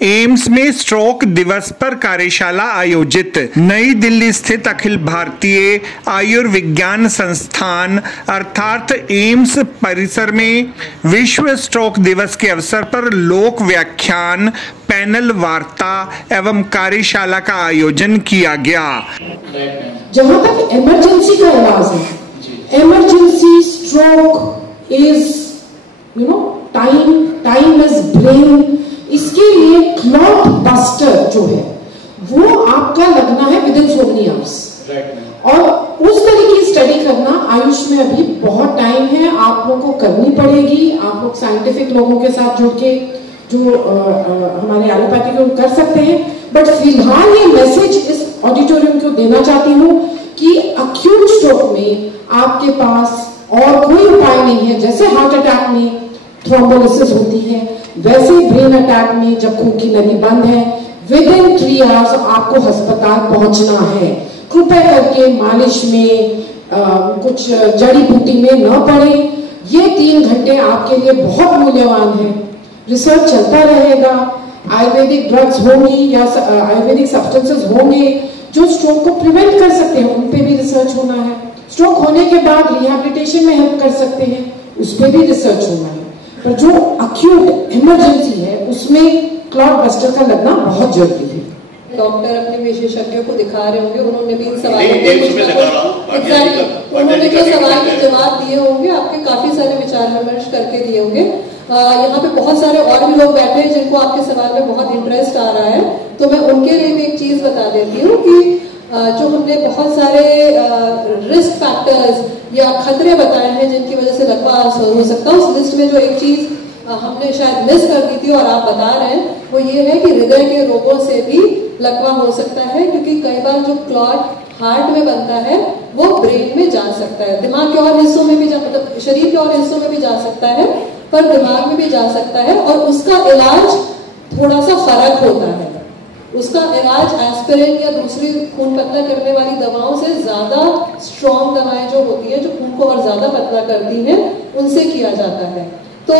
AIIMS में stroke दिवस पर कार्यशाला आयोजित। नई दिल्ली स्थित अखिल भारतीय आयुर्विज्ञान संस्थान अर्थात एम्स परिसर में विश्व स्ट्रोक दिवस के अवसर पर लोक व्याख्यान, पैनल वार्ता एवं कार्यशाला का आयोजन किया गया। जहां तक इमरजेंसी का इलाज है, emergency stroke is time is brain. इसके लिए क्लॉट बस्टर जो है वो आपका लगना है with in so many hours। और उस तरह की स्टडी करना आयुष में अभी बहुत टाइम है, आप लोगों को करनी पड़ेगी। आप लोग साइंटिफिक लोगों के साथ जुड़ के जो हमारे एलोपैथी को कर सकते हैं। बट फिलहाल ये मैसेज इस ऑडिटोरियम को देना चाहती हूँ कि अक्यूट स्ट्रोक में आपके पास और कोई उपाय नहीं है। जैसे हार्ट अटैक में थ्रोम्बोलिसिस होती है, वैसे ब्रेन अटैक में जब खून की नली बंद है, विद इन 3 आवर्स आपको अस्पताल पहुंचना है। कृपया करके मालिश में कुछ जड़ी बूटी में न पड़े। ये 3 घंटे आपके लिए बहुत मूल्यवान है। रिसर्च चलता रहेगा, आयुर्वेदिक ड्रग्स होंगी या आयुर्वेदिक सब्सटेंसेस होंगे जो स्ट्रोक को प्रिवेंट कर सकते हैं, उन पे भी रिसर्च होना है। स्ट्रोक होने के बाद रिहैबिलिटेशन में हेल्प कर सकते हैं, उस पर भी रिसर्च होना है। पर जो अक्यूट इमरजेंसी है उसमें क्लॉट बस्टर का लगना बहुत जरूरी है। डॉक्टर अपने विशेषज्ञों को दिखा रहे होंगे, उन्होंने भी इन सवालों उन्होंने जो सवाल के जवाब दिए होंगे, आपके काफी सारे विचार विमर्श करके दिए होंगे। यहाँ पे बहुत सारे और भी लोग बैठे हैं जिनको आपके सवाल में बहुत इंटरेस्ट आ रहा है, तो मैं उनके लिए भी एक चीज बता देती हूँ कि जो हमने बहुत सारे रिस्क फैक्टर्स या खतरे बताए हैं जिनकी वजह से लकवा हो सकता है, उस लिस्ट में जो एक चीज हमने शायद मिस कर दी थी और आप बता रहे हैं, वो ये है कि हृदय के रोगों से भी लकवा हो सकता है। क्योंकि कई बार जो क्लॉट हार्ट में बनता है वो ब्रेन में जा सकता है, दिमाग के और हिस्सों में भी मतलब शरीर के और हिस्सों में भी जा सकता है, पर दिमाग में भी जा सकता है। और उसका इलाज थोड़ा सा फर्क होता है। उसका इलाज एस्पिरिन या दूसरी खून पतला करने वाली दवाओं से ज्यादा स्ट्रॉन्ग दवाएं जो होती है, जो खून को और ज्यादा पतला करती हैं, उनसे किया जाता है। तो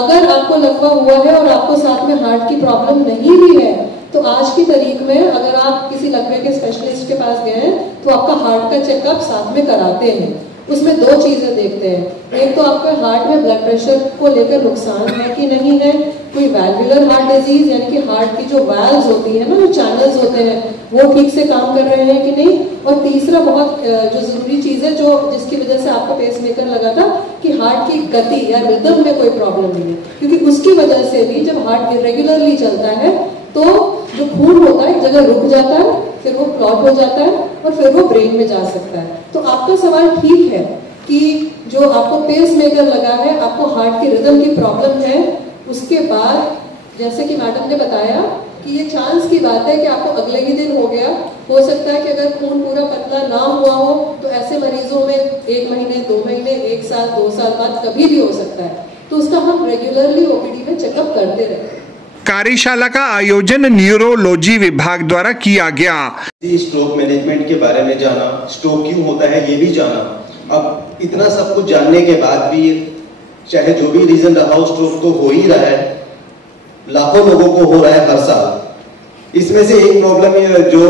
अगर आपको लकवा हुआ है और आपको साथ में हार्ट की प्रॉब्लम नहीं भी है, तो आज की तारीख में अगर आप किसी लकवे के स्पेशलिस्ट के पास गए हैं तो आपका हार्ट का चेकअप साथ में कराते हैं। उसमें 2 चीजें देखते हैं, एक तो आपके हार्ट में ब्लड प्रेशर को लेकर नुकसान है कि नहीं है, कोई वैल्वुलर हार्ट डिजीज यानी कि हार्ट की जो वाल्व्स होती है ना, जो चैनल्स होते हैं, वो ठीक से काम कर रहे हैं कि नहीं। और तीसरा बहुत जो जरूरी चीज है, जो जिसकी वजह से आपको पेसमेकर लगा था, कि हार्ट की गति या रिदम में कोई प्रॉब्लम नहीं है। क्योंकि उसकी वजह से भी जब हार्ट इरेगुलरली चलता है तो जो खून होता है एक जगह रुक जाता है, फिर वो क्लॉट हो जाता है और फिर वो ब्रेन में जा सकता है। तो आपका सवाल ठीक है कि जो आपको पेसमेकर लगा है, आपको हार्ट की रिदम की प्रॉब्लम है, उसके बाद जैसे कि मैडम ने बताया कि ये चांस की बात है कि आपको अगले ही दिन हो गया। हो सकता है कि अगर खून पूरा पतला ना हुआ हो तो ऐसे मरीजों में 1 महीने, 2 महीने, 1 साल, 2 साल बाद कभी भी हो सकता है। तो उसका हम रेगुलरली ओपीडी में चेकअप करते रहते हैं। कार्यशाला का आयोजन न्यूरोलॉजी विभाग द्वारा किया गया। स्ट्रोक मैनेजमेंट के बारे में जाना, स्ट्रोक क्यों होता है ये भी जाना। अब इतना सब कुछ जानने के बाद भी चाहे जो भी रीजन रहा हो, स्ट्रोक तो हो ही रहा है, लाखों लोगों को हो रहा है हर साल। इसमें से एक प्रॉब्लम है जो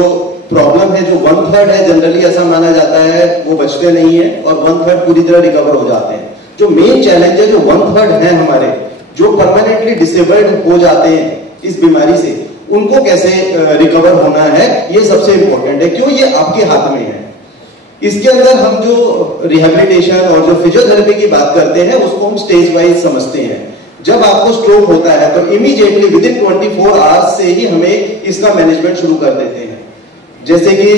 1/3 है, जनरली ऐसा माना जाता है वो बचते नहीं है और 1/3 पूरी तरह रिकवर हो जाते हैं। जो मेन चैलेंज है, जो 1/3 है हमारे जो परमानेंटली डिसेबल्ड हो जाते हैं इस बीमारी से, उनको कैसे रिकवर होना है, ये सबसे इंपॉर्टेंट है। क्यों? ये आपके हाथ में है। इसके अंदर हम जो रिहैबिलिटेशन और जो फिजियोथेरेपी की बात करते हैं उसको हम स्टेज वाइज समझते हैं। जब आपको स्ट्रोक होता है तो इमीडिएटली विद इन 24 आवर्स से ही हमें इसका मैनेजमेंट शुरू कर देते हैं। जैसे कि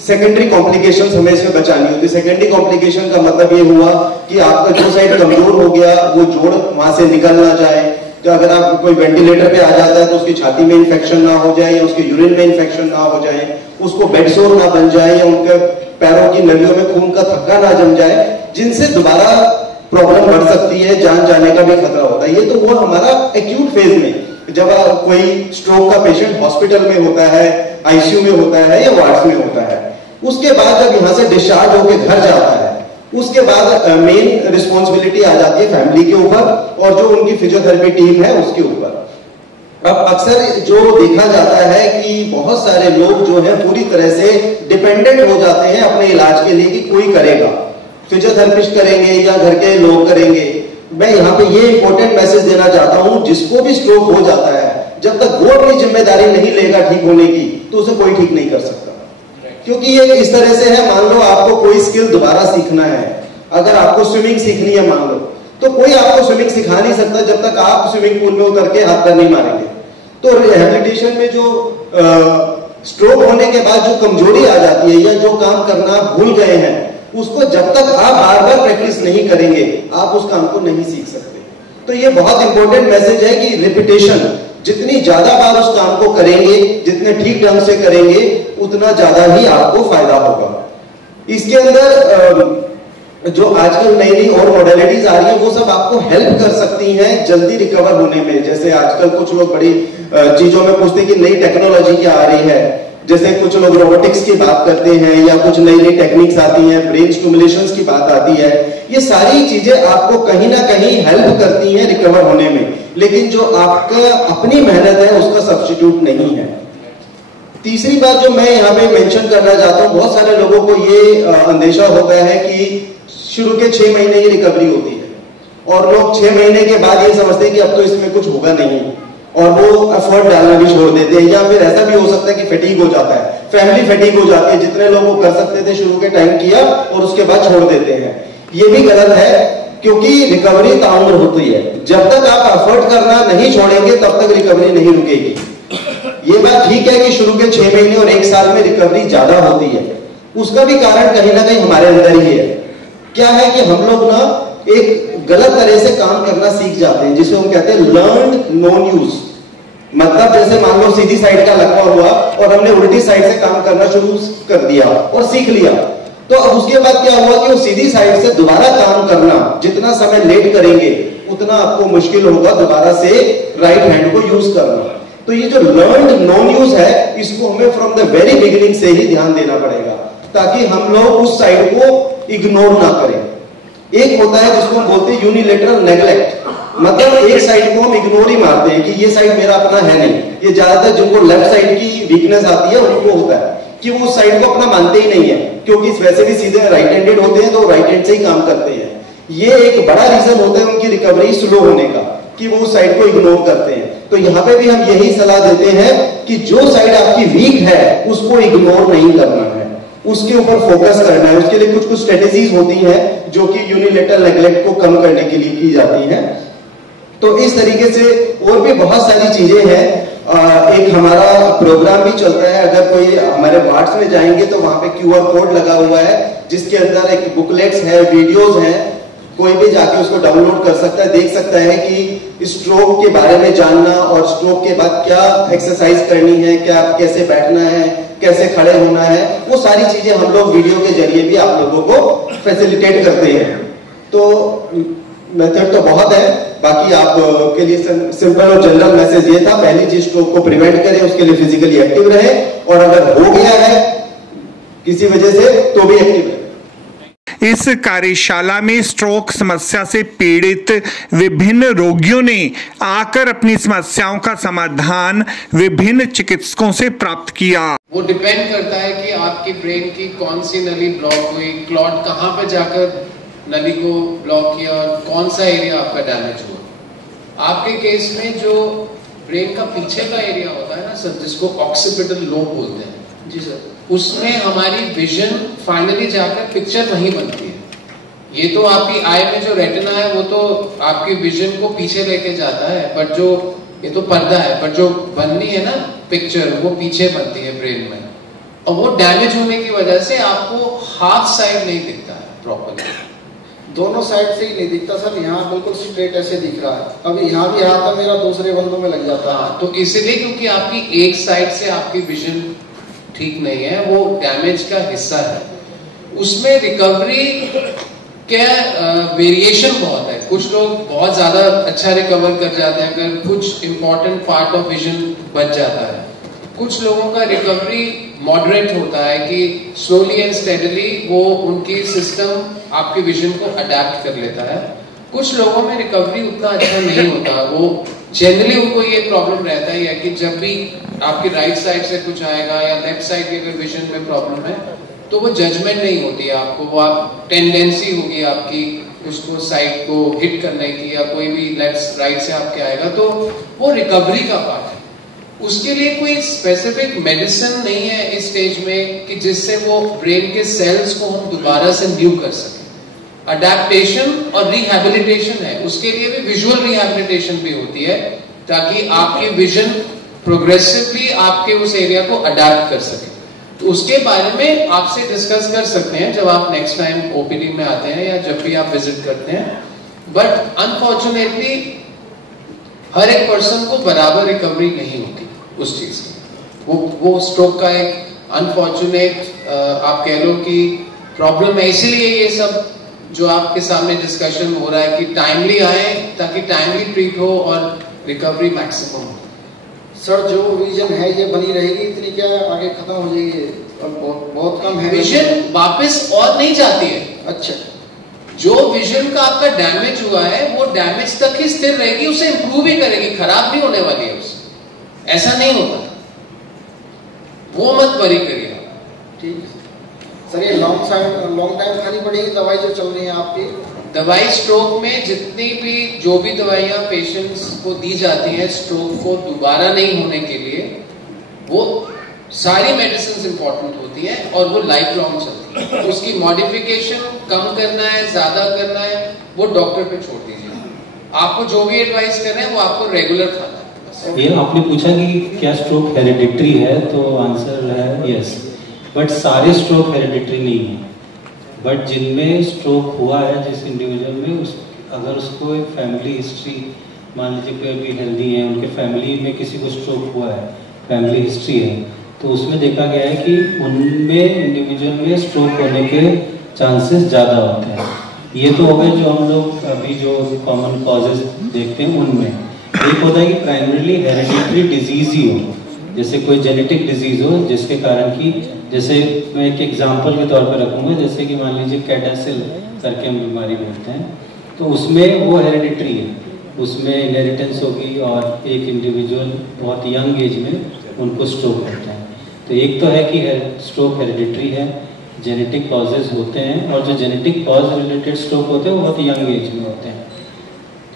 सेकेंडरी कॉम्प्लिकेशंस हमें इसमें बचानी होती है। सेकेंडरी कॉम्प्लिकेशन का मतलब ये हुआ कि आपका जो साइड कमजोर हो गया वो जोड़ वहां से निकल ना जाए। तो अगर आप कोई वेंटिलेटर पे आ जाता है तो उसकी छाती में इंफेक्शन ना हो जाए या उसके यूरिन में इंफेक्शन ना हो जाए, उसको बेडसोर ना बन जाए या उनके पैरों की नलियों में खून का थक्का ना जम जाए, जिनसे दोबारा प्रॉब्लम बढ़ सकती है, जान जाने का भी खतरा होता है। ये तो वो हमारा एक्यूट फेज में, जब कोई स्ट्रोक का पेशेंट हॉस्पिटल में होता है, आईसीयू में होता है या वार्ड में होता है। उसके बाद जब यहाँ से डिस्चार्ज होकर घर जाता है, उसके बाद मेन रिस्पॉन्सिबिलिटी आ जाती है फैमिली के ऊपर और जो उनकी फिजियोथेरेपी टीम है उसके ऊपर। अब अक्सर जो देखा जाता है कि बहुत सारे लोग जो है पूरी तरह से डिपेंडेंट हो जाते हैं अपने इलाज के लिए कि कोई करेगा, फिजियोथेरेपिस्ट करेंगे या घर के लोग करेंगे। मैं यहाँ पे ये इंपॉर्टेंट मैसेज देना चाहता हूँ, जिसको भी स्ट्रोक हो जाता है, जब तक वो अपनी जिम्मेदारी नहीं लेगा ठीक होने की, तो उसे कोई ठीक नहीं कर सकता। क्योंकि ये इस तरह से है, मान लो आपको कोई स्किल दोबारा सीखना है, अगर आपको स्विमिंग सीखनी है मान लो, तो कोई आपको स्विमिंग सिखा नहीं सकता जब तक आप स्विमिंग पूल में उतर के हाथ पैर नहीं मारेंगे। तो रिहैबिलिटेशन में जो स्ट्रोक होने के बाद जो कमजोरी आ जाती है या जो काम करना भूल गए हैं, उसको जब तक आप बार बार प्रैक्टिस नहीं करेंगे, आप उस काम को नहीं सीख सकते। तो ये बहुत इंपॉर्टेंट मैसेज है कि रिपीटेशन, जितनी ज्यादा बार उस काम को करेंगे, जितने ठीक ढंग से करेंगे, उतना ज्यादा ही आपको फायदा होगा। इसके अंदर जो आजकल नई नई और मॉडलिटीज आ रही है, वो सब आपको हेल्प कर सकती हैं जल्दी रिकवर होने में। जैसे आजकल कुछ लोग बड़ी चीजों में पूछते हैं कि नई टेक्नोलॉजी क्या आ रही है, जैसे कुछ लोग रोबोटिक्स की बात करते हैं या कुछ नई नई टेक्निक्स आती हैं, ब्रेन स्टिमुलेशंस की बात आती है। ये सारी चीजें आपको कहीं ना कहीं हेल्प करती हैं रिकवर होने में, लेकिन जो आपका अपनी मेहनत है उसका सब्स्टिट्यूट नहीं है। तीसरी बात जो मैं यहाँ पे मेंशन करना चाहता हूँ, बहुत सारे लोगों को ये अंदेशा होता है कि शुरू के 6 महीने की रिकवरी होती है और लोग 6 महीने के बाद ये समझते हैं कि अब तो इसमें कुछ होगा नहीं, और वो एफर्ट डालना भी छोड़ देते हैं। या फिर ऐसा भी हो सकता है कि फैटीग हो जाता है, फैमिली फैटीग हो जाती है, जितने लोग वो कर सकते थे शुरू के टाइम किया और उसके बाद छोड़ देते हैं। ये भी गलत है, क्योंकि रिकवरी ताउम्र होती है। जब तक आप एफर्ट करना नहीं छोड़ेंगे तब तक रिकवरी नहीं रुकेगी। ये बात ठीक है कि शुरू के 6 महीने और 1 साल में रिकवरी ज्यादा होती है, उसका भी कारण कहीं ना कहीं हमारे अंदर ही है। क्या है कि हम लोग ना एक गलत तरह से काम करना सीख जाते हैं, जिसे हम कहते हैं लर्न नॉन यूज। मतलब जैसे मान लो सीधी साइड का लकवा हुआ और हमने उल्टी साइड से काम करना शुरू कर दिया और सीख लिया, तो अब उसके बाद क्या हुआ कि वो सीधी साइड से दोबारा काम करना, जितना समय लेट करेंगे उतना आपको मुश्किल होगा दोबारा से राइट हैंड को यूज करना। तो ये जो लर्न नॉन यूज है, इसको हमें फ्रॉम द वेरी बिगिनिंग से ही ध्यान देना पड़ेगा, ताकि हम लोग उस साइड को इग्नोर ना करें। एक होता है जिसको हम बोलते हैं यूनिलेटरल नेग्लेक्ट, मतलब एक साइड को हम इग्नोर ही मारते हैं कि ये साइड मेरा अपना है नहीं। ये ज्यादातर जिनको लेफ्ट साइड की वीकनेस आती है उनको होता है कि वो उस साइड को अपना मानते ही नहीं है, क्योंकि वैसे भी सीधे राइट हैंडेड होते हैं तो राइट हैंड से ही काम करते हैं। ये एक बड़ा रीजन होता है उनकी रिकवरी स्लो होने का, कि वो उस साइड को इग्नोर करते हैं। तो यहाँ पे भी हम यही सलाह देते हैं कि जो साइड आपकी वीक है उसको इग्नोर नहीं करना है, उसके ऊपर फोकस करना है। उसके लिए कुछ कुछ स्ट्रेटेजीज होती हैं जो कि यूनिलेटरल नेग्लेक्ट को कम करने के लिए की जाती हैं। तो इस तरीके से और भी बहुत सारी चीजें हैं। एक हमारा प्रोग्राम भी चलता है, अगर कोई हमारे वार्ड्स में जाएंगे तो वहां पे QR कोड लगा हुआ है, जिसके अंदर एक बुकलेट्स है, वीडियोस हैं, कोई भी जाके उसको डाउनलोड कर सकता है, देख सकता है कि स्ट्रोक के बारे में जानना और स्ट्रोक के बाद क्या एक्सरसाइज करनी है, क्या कैसे बैठना है, कैसे खड़े होना है, वो सारी चीजें हम लोग वीडियो के जरिए भी आप लोगों को फैसिलिटेट करते हैं। तो मेथड तो बहुत है, बाकी आप के लिए सिंपल और जनरल मैसेज ये था, पहली चीज स्ट्रोक को प्रिवेंट करें, उसके लिए फिजिकली एक्टिव रहे, और अगर हो गया है किसी वजह से तो भी एक्टिव रहे। इस कार्यशाला में स्ट्रोक समस्या से पीड़ित विभिन्न रोगियों ने आकर अपनी समस्याओं का समाधान विभिन्न चिकित्सकों से प्राप्त किया। वो डिपेंड करता है कि आपकी ब्रेन की कौन सी नली ब्लॉक हुई, क्लॉट कहाँ पे जाकर नली को ब्लॉक किया और कौन सा एरिया आपका डैमेज हुआ। आपके केस में जो ब्रेन का पीछे का एरिया होता है ना सर, जिसको ऑक्सीपिटल लोब बोलते हैं, जी सर, उसमें हमारी विजन फाइनली जाकर पिक्चर वहीं बनती है। ये तो आपकी आई में जो रेटिना है वो तो आपकी विजन को पीछे लेके जाता है, बट जो ये तो पर्दा है, बट जो बननी है ना पिक्चर वो पीछे बनती है ब्रेन में, और वो डैमेज होने की वजह से आपको हाफ साइड नहीं दिखता है प्रॉपर्ली, दोनों साइड से ही नहीं दिखता सर। यहाँ बिल्कुल स्ट्रेट ऐसे दिख रहा है, अभी यहाँ भी आता मेरा दूसरे बंदों में लग जाता है। तो इसलिए क्योंकि आपकी एक साइड से आपकी विजन ठीक नहीं है, वो डैमेज का हिस्सा है। उसमें रिकवरी क्या वेरिएशन बहुत है, कुछ लोग बहुत ज्यादा अच्छा रिकवर कर जाते हैं अगर कुछ इंपॉर्टेंट पार्ट ऑफ विजन बच जाता है। कुछ लोगों का रिकवरी मॉडरेट होता है कि स्लोली एंड स्टेडली वो उनकी सिस्टम आपके विजन को अडेप्ट कर लेता है। कुछ लोगों में रिकवरी उतना अच्छा नहीं होता, वो जनरली उनको ये प्रॉब्लम रहता ही है कि जब भी आपकी राइट साइड से कुछ आएगा या लेफ्ट साइड की अगर विजन में प्रॉब्लम है तो वो जजमेंट नहीं होती है आपको, वो आप टेंडेंसी होगी आपकी उसको साइड को हिट करने की, या कोई भी लेफ्ट राइट से आपके आएगा, तो वो रिकवरी का पार्ट है। उसके लिए कोई स्पेसिफिक मेडिसिन नहीं है इस स्टेज में कि जिससे वो ब्रेन के सेल्स को हम दोबारा से न्यू कर सकें। अडेप्टेशन और रिहैबिलिटेशन है, उसके लिए भी विजुअल रिहैबिलिटेशन भी होती है ताकि आपकी विजन प्रोग्रेसिवली आपके उस एरिया को अडेप्ट कर सके। तो उसके बारे में आपसे डिस्कस कर सकते हैं जब आप नेक्स्ट टाइम ओपीडी में आते हैं या जब भी आप विजिट करते हैं। बट अनफॉर्चुनेटली हर एक पर्सन को बराबर रिकवरी नहीं होती उस चीज की। वो स्ट्रोक का एक अनफॉर्चुनेट आप कह लो कि प्रॉब्लम है। इसीलिए ये सब जो आपके सामने डिस्कशन हो रहा है कि टाइमली आए ताकि टाइमली ट्रीट हो और रिकवरी मैक्सिमम हो। सर जो विजन है ये बनी रहेगी इतनी, क्या आगे खत्म हो जाएगी? बहुत कम है विजन, वापस और नहीं जाती है। अच्छा, जो विजन का आपका डैमेज हुआ है वो डैमेज तक ही स्थिर रहेगी, उसे इंप्रूव ही करेगी, खराब नहीं होने वाली है उससे। ऐसा नहीं होता, वो मत वरी करिए। ठीक है सर, ये लॉन्ग टाइम खानी पड़ेगी दवाई जो चल रही है आपकी? दवाई स्ट्रोक में जितनी भी जो भी दवाइयां पेशेंट्स को दी जाती हैं स्ट्रोक को दोबारा नहीं होने के लिए, वो सारी मेडिसिन इंपॉर्टेंट होती हैं और वो लाइफ लॉन्ग चलती है। तो उसकी मॉडिफिकेशन कम करना है, ज्यादा करना है, वो डॉक्टर पे छोड़ दीजिए। आपको जो भी एडवाइस कर रहे हैं वो आपको रेगुलर खाना है। ये आपने पूछा कि क्या स्ट्रोक हेरिडिटरी है, तो आंसर है यस, बट सारे स्ट्रोक हेरिडिटरी नहीं है। बट जिनमें स्ट्रोक हुआ है जिस इंडिविजुअल में, अगर उसको एक फैमिली हिस्ट्री, मान लीजिए कोई अभी हेल्दी है, उनके फैमिली में किसी को स्ट्रोक हुआ है, फैमिली हिस्ट्री है, तो उसमें देखा गया है कि उनमें इंडिविजुअल में स्ट्रोक होने के चांसेस ज़्यादा होते हैं। ये तो हो गए जो हम लोग अभी जो कॉमन कॉजेज देखते हैं उनमें। एक होता है कि प्राइमरीली हेरिडिटरी डिजीज ही हो, जैसे कोई जेनेटिक डिजीज हो जिसके कारण कि, जैसे मैं एक एग्जांपल के तौर पर रखूंगा, जैसे कि मान लीजिए कैडासिल करके हम बीमारी बोलते हैं, तो उसमें वो हेरिडिटरी है, उसमें इनहेरिटेंस होगी और एक इंडिविजुअल बहुत यंग एज में उनको स्ट्रोक होता है। तो एक तो है कि स्ट्रोक हेरिडिटरी है, जेनेटिक कॉजेज होते हैं, और जो जेनेटिक कॉज रिलेटेड स्ट्रोक होते हैं वो बहुत यंग एज में होते हैं,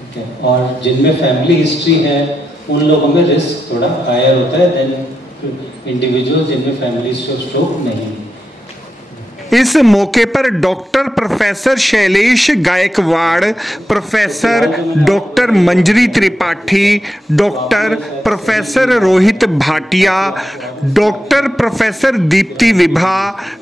ठीक है। और जिनमें फैमिली हिस्ट्री है उन लोगों में रिस्क थोड़ा हायर होता है देन इंडिविजुअल जिनमें फैमिली स्ट्रोक नहीं है। इस मौके पर doctor professor Shailesh Gaikwad, professor doctor Manjari Tripathi, doctor professor Rohit Bhatia, doctor professor Deepti Vibha,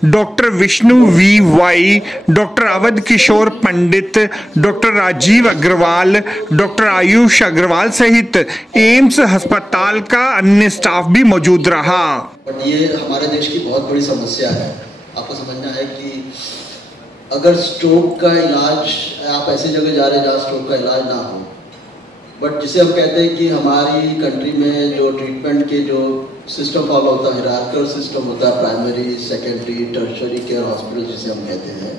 doctor Vishnu V Y, doctor Awadh Kishore Pandit, doctor Rajiv Agarwal, doctor Ayush Agarwal सहित एम्स अस्पताल का अन्य स्टाफ भी मौजूद रहा। बट ये हमारे देश की बहुत बड़ी समस्या है। आपको समझना है कि अगर स्ट्रोक का इलाज, आप ऐसी जगह जा रहे हैं जहाँ स्ट्रोक का इलाज ना हो, बट जिसे हम कहते हैं कि हमारी कंट्री में जो ट्रीटमेंट के जो सिस्टम फॉलो होता है, हायरार्किकल सिस्टम होता है, primary, secondary, tertiary care hospital जिसे हम कहते हैं,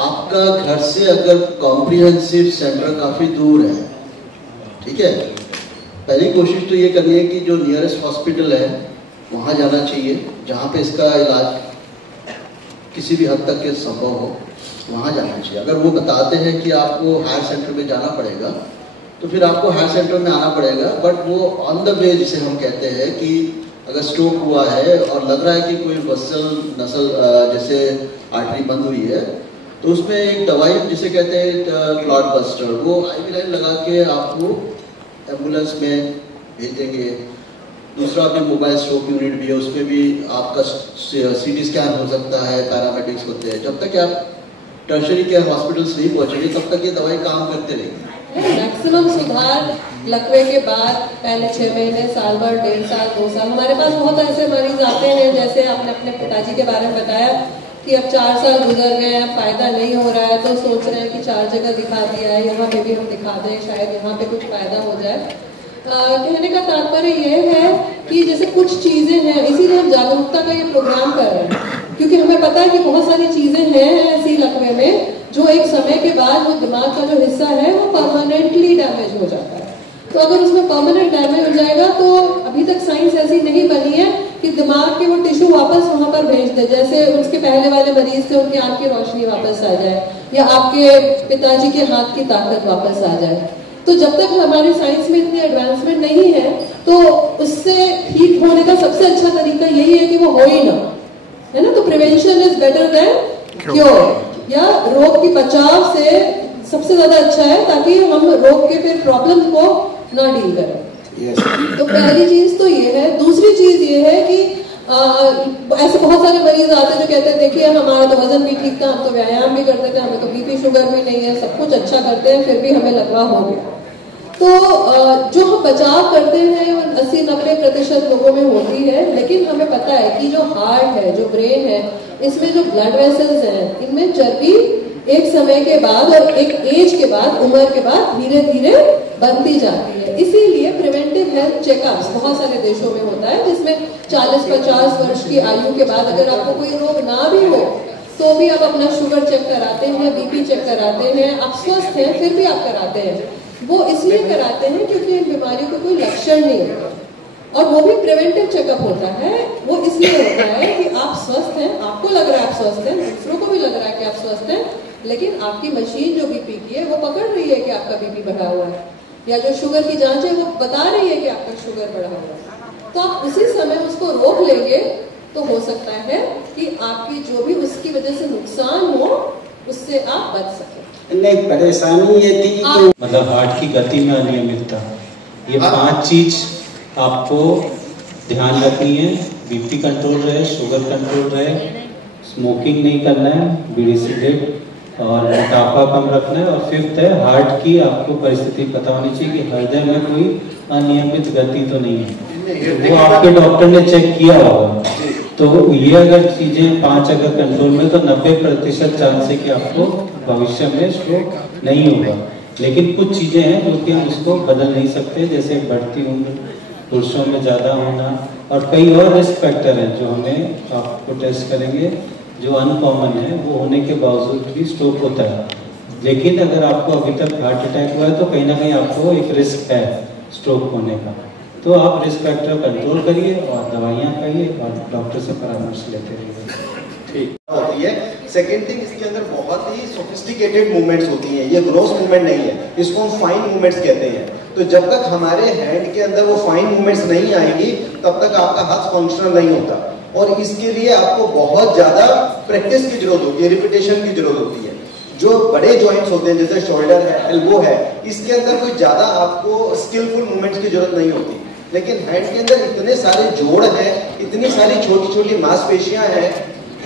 आपका घर से अगर कॉम्प्रिहेंसिव सेंटर काफ़ी दूर है, ठीक है, पहली कोशिश तो ये करनी है कि जो नियरेस्ट हॉस्पिटल है वहाँ जाना चाहिए, जहाँ पे इसका इलाज किसी भी हद तक के संभव हो, वहाँ जाना चाहिए। अगर वो बताते हैं कि आपको हायर सेंटर में जाना पड़ेगा तो फिर आपको हायर सेंटर में आना पड़ेगा, बट वो ऑन द वे जिसे हम कहते हैं कि अगर स्ट्रोक हुआ है और लग रहा है कि कोई नसल जैसे आर्टरी बंद हुई है, तो उसमें एक दवाई जिसे कहते हैं क्लॉट बस्टर, वो IV लाइन लगा के आपको एम्बुलेंस में भेज देंगे। दूसरा भी मोबाइल स्ट्रोक यूनिट भी है, उसमें भी आपका CT स्कैन हो सकता है, पैरामेडिक्स होते हैं। जब तक आप टर्शियरी केयर हॉस्पिटल्स नहीं पहुंचेंगे तब तक ये दवाई काम करते रहेंगी। मैक्सिमम सुधार लकवे के बाद पहले 6 महीने, साल भर, 1.5 साल, 2 साल, हमारे पास बहुत ऐसे मरीज आते हैं, जैसे आपने अपने पिताजी के बारे में बताया कि अब 4 साल गुजर गए हैं, फायदा नहीं हो रहा है, तो सोच रहे हैं कि 4 जगह दिखा दिया है, यहाँ पे भी हम दिखा दें, शायद यहाँ पे कुछ फायदा हो जाए। कहने का तात्पर्य यह है कि जैसे कुछ चीजें हैं, इसीलिए हम जागरूकता का ये प्रोग्राम कर रहे हैं, क्योंकि हमें पता है कि बहुत सारी चीजें हैं ऐसी लकवे में जो एक समय के बाद वो दिमाग का जो हिस्सा है वो परमानेंटली डैमेज हो जाता है। तो अगर उसमें परमानेंट डैमेज हो जाएगा तो अभी तक साइंस ऐसी नहीं बनी है कि दिमाग के वो टिश्यू वापस वहां पर भेज दे, जैसे उसके पहले वाले मरीज थे उनकी आंख की रोशनी वापस आ जाए या आपके पिताजी के हाथ की ताकत वापस आ जाए। तो जब तक हमारी साइंस में इतनी एडवांसमेंट नहीं है तो उससे ठीक होने का सबसे अच्छा तरीका यही है कि वो हो ही ना, है ना। तो prevention is better than cure, या रोग की बचाव से सबसे ज्यादा अच्छा है, ताकि हम रोग के फिर प्रॉब्लम को ना डील करें। तो पहली चीज तो ये है। दूसरी चीज ये है कि ऐसे बहुत सारे मरीज आते हैं जो कहते हैं देखिए हमारा तो वजन भी ठीक था, हम तो व्यायाम भी करते थे, हमें तो बीपी शुगर भी नहीं है, सब कुछ अच्छा करते हैं, फिर भी हमें लकवा हो गया। तो जो हम बचाव करते हैं 80-90% लोगों में होती है, लेकिन हमें पता है कि जो हार्ट है, जो ब्रेन है, इसमें जो ब्लड वेसल्स हैं, इनमें चर्बी एक समय के बाद और एक एज के बाद, उम्र के बाद धीरे धीरे बनती जाती है। इसीलिए प्रिवेंटिव हेल्थ चेकअप्स बहुत सारे देशों में होता है, जिसमें 40-50 वर्ष की आयु के बाद अगर आपको कोई रोग ना भी हो तो भी आप अपना शुगर चेक कराते हैं, बीपी चेक कराते हैं, आप स्वस्थ हैं फिर भी आप कराते हैं। वो इसलिए कराते हैं क्योंकि इन बीमारियों को कोई लक्षण नहीं होता, और वो भी प्रिवेंटिव चेकअप होता है। वो इसलिए होता है कि आप स्वस्थ हैं, आपको लग रहा है आप स्वस्थ हैं, दूसरों को भी लग रहा है कि आप स्वस्थ हैं, लेकिन आपकी मशीन जो बीपी की है वो पकड़ रही है कि आपका बीपी बढ़ा हुआ है, या जो शुगर की जांच है वो बता रही है कि आपका शुगर बढ़ा हुआ है। तो आप उसी समय उसको रोक लेंगे तो हो सकता है कि आपकी जो भी उसकी वजह से नुकसान हो उससे आप बच सकें। नहीं, परेशानी ये थी कि मतलब हार्ट की गति में अनियमितता, ये 5 चीज आपको ध्यान रखनी है। बीपी कंट्रोल रहे, शुगर कंट्रोल रहे, स्मोकिंग नहीं करना है, बीड़ी सिगरेट, और मोटापा कम रखना है, और 5th है हार्ट की आपको परिस्थिति पता होनी चाहिए कि हृदय में कोई अनियमित गति तो नहीं है, वो आपके डॉक्टर ने चेक किया होगा। तो ये अगर चीजें 5 अगर कंट्रोल में, तो 90% चांस है कि आपको भविष्य में स्ट्रोक नहीं होगा। लेकिन कुछ चीजें हैं जो कि हम उसको बदल नहीं सकते, जैसे बढ़ती उम्र, पुरुषों में ज्यादा होना, और कई और रिस्क फैक्टर हैं जो हमें आपको टेस्ट करेंगे जो अनकॉमन है, वो होने के बावजूद भी स्ट्रोक होता है। लेकिन अगर आपको अभी तक हार्ट अटैक हुआ है तो कहीं ना कहीं आपको एक रिस्क है स्ट्रोक होने का, तो आप रिस्क फैक्टर कंट्रोल करिए और दवाइयाँ खाइए और डॉक्टर से परामर्श लेते रहिए। ठीक होती है। सेकेंड थिंग, इसके अंदर बहुत ही सोफिस्टिकेटेड मूवमेंट्स होती हैं, ये ग्रॉस मूवमेंट नहीं है, इसको हम फाइन मूवमेंट्स कहते हैं। तो जब तक हमारे हैंड के अंदर वो फाइन मूवमेंट्स नहीं आएंगी तब तक आपका हाथ फंक्शनल नहीं होता, और इसके लिए आपको बहुत ज्यादा प्रैक्टिस की जरूरत होती है, रिपीटेशन की जरूरत होती है। जो बड़े जॉइंट्स होते हैं जैसे शोल्डर है, एल्बो है, इसके अंदर कोई ज्यादा आपको स्किलफुल मूवमेंट्स की जरूरत नहीं होती, लेकिन हैंड के अंदर इतने सारे जोड़ हैं, इतनी सारी छोटी छोटी मांसपेशियां हैं,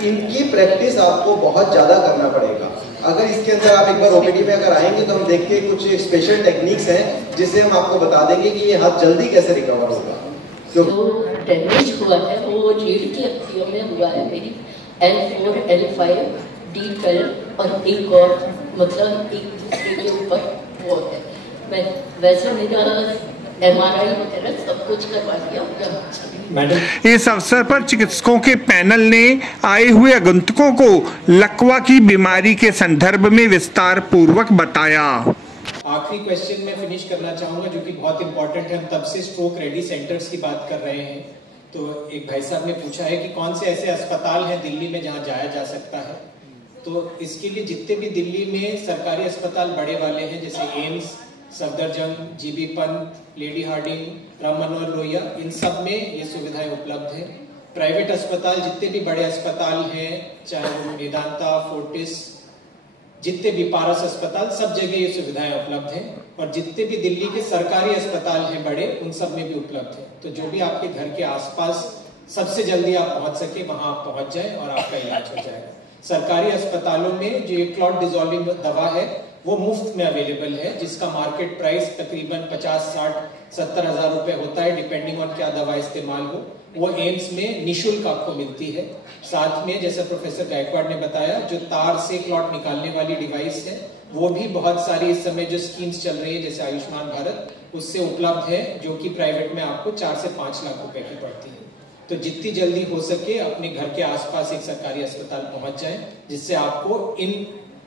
इनकी प्रैक्टिस आपको बहुत ज्यादा करना पड़ेगा। अगर इसके अंदर आप एक बार ओपीडी में अगर आएंगे तो हम देखते हैं कुछ स्पेशल टेक्निक्स हैं जिससे हम आपको बता देंगे कि ये हाथ जल्दी कैसे रिकवर होगा। जो डैमेज हुआ है वो रीढ़ की हड्डियों में हुआ है मेरी, L4, L5, D12 और एक और, मतलब एक दूसरे के ऊपर वो है। मैं वैसे मेरा MRI वगैरह सब कुछ करवा दिया। इस अवसर पर चिकित्सकों के पैनल ने आए हुए आगंतुकों को लकवा की बीमारी के संदर्भ में विस्तार पूर्वक बताया। आखिरी क्वेश्चन में फिनिश करना चाहूंगा जो कि बहुत इंपॉर्टेंट है। हम तब से स्ट्रोक रेडी सेंटर्स की बात कर रहे हैं, तो एक भाई साहब ने पूछा है कि कौन से ऐसे अस्पताल हैं दिल्ली में जहां जाया जा सकता है। तो इसके लिए जितने भी दिल्ली में सरकारी अस्पताल बड़े वाले हैं, जैसे AIIMS, Safdarjung, GB Pant, Lady Hardinge, Ram Manohar Lohia, इन सब में ये सुविधाएं उपलब्ध है। प्राइवेट अस्पताल जितने भी बड़े अस्पताल हैं, चाहे वो मेदांता, फोर्टिस, जितने भी पारस अस्पताल, सब जगह ये सुविधाएं उपलब्ध हैं। और जितने भी दिल्ली के सरकारी अस्पताल हैं बड़े, उन सब में भी उपलब्ध है। तो जो भी आपके घर के आसपास सबसे जल्दी आप पहुंच सके वहां आप पहुंच जाए और आपका इलाज हो जाएगा। सरकारी अस्पतालों में जो ये क्लॉट डिसॉल्विंग दवा है वो मुफ्त में अवेलेबल है, जिसका मार्केट प्राइस तकरीबन 50, 60, 70 हजार रुपए होता है, डिपेंडिंग ऑन क्या दवा इस्तेमाल हो। वो एम्स में निःशुल्क आपको मिलती है। साथ में जैसे प्रोफेसर गायकवाड़ ने बताया, जो तार से क्लॉट निकालने वाली डिवाइस है वो भी बहुत सारी इस समय जो स्कीम्स चल रही है जैसे आयुष्मान भारत, उससे उपलब्ध है, जो कि प्राइवेट में आपको 4 से 5 लाख रुपए की पड़ती है। तो जितनी जल्दी हो सके अपने घर के आसपास एक सरकारी अस्पताल पहुंच जाए, जिससे आपको इन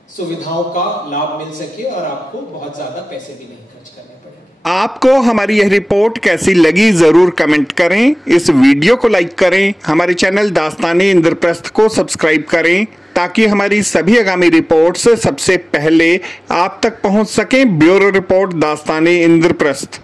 सुविधाओं का लाभ मिल सके और आपको बहुत ज्यादा पैसे भी नहीं खर्च करने पड़ेंगे। आपको हमारी यह रिपोर्ट कैसी लगी जरूर कमेंट करें। इस वीडियो को लाइक करें, हमारे चैनल दास्ताने इंद्रप्रस्थ को सब्सक्राइब करें ताकि हमारी सभी आगामी रिपोर्ट्स सबसे पहले आप तक पहुंच सकें। ब्यूरो रिपोर्ट दास्ताने इंद्रप्रस्थ।